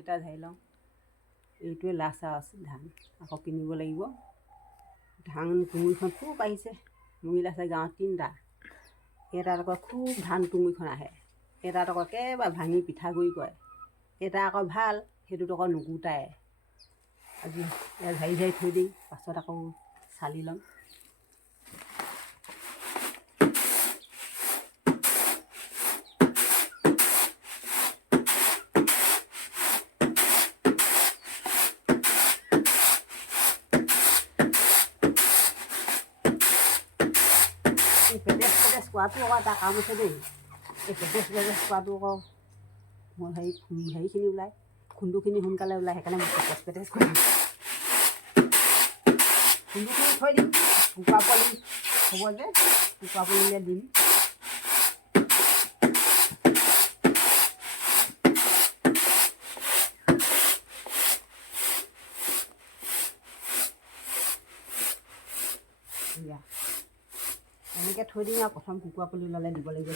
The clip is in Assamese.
কেইটা ঝাৰি লওঁ। এইটোৱে লাষ্ট আছে ধান, আকৌ কিনিব লাগিব। ধান তুঁহগুৰিখন খুব আহিছে, মিল আছে গাঁৱত 3টা। এটাত আকৌ খুব ধান তুঁহগুৰিখন আহে, এটাত আকৌ একেবাৰে ভাঙি পিঠাগুড়ি কৰে। এটা আকৌ ভাল, সেইটোত আকৌ নুকুটায়। আজি ইয়াত ঝাৰি ঝাৰি থৈ দিম, পাছত আকৌ চালি ল'ম। পেটেচ কৰাটো আকৌ এটা কাম আছে দেই। এই পেটেচ কৰাটো আকৌ মোৰ হেৰিখিনি ওলায়, খুন্দুখিনি সোনকালে ওলায়, সেইকাৰণে মই পেটেচ কৰিম। খুন্দুখিনি থৈ দিম, কুকুৰা পোৱালি হ'ব যে, কুকুৰা পোৱালিলৈ দিম। এনেকৈ থৈ দিম আৰু প্ৰথম কুকুৰা পোৱালি ওলালে দিব লাগিব।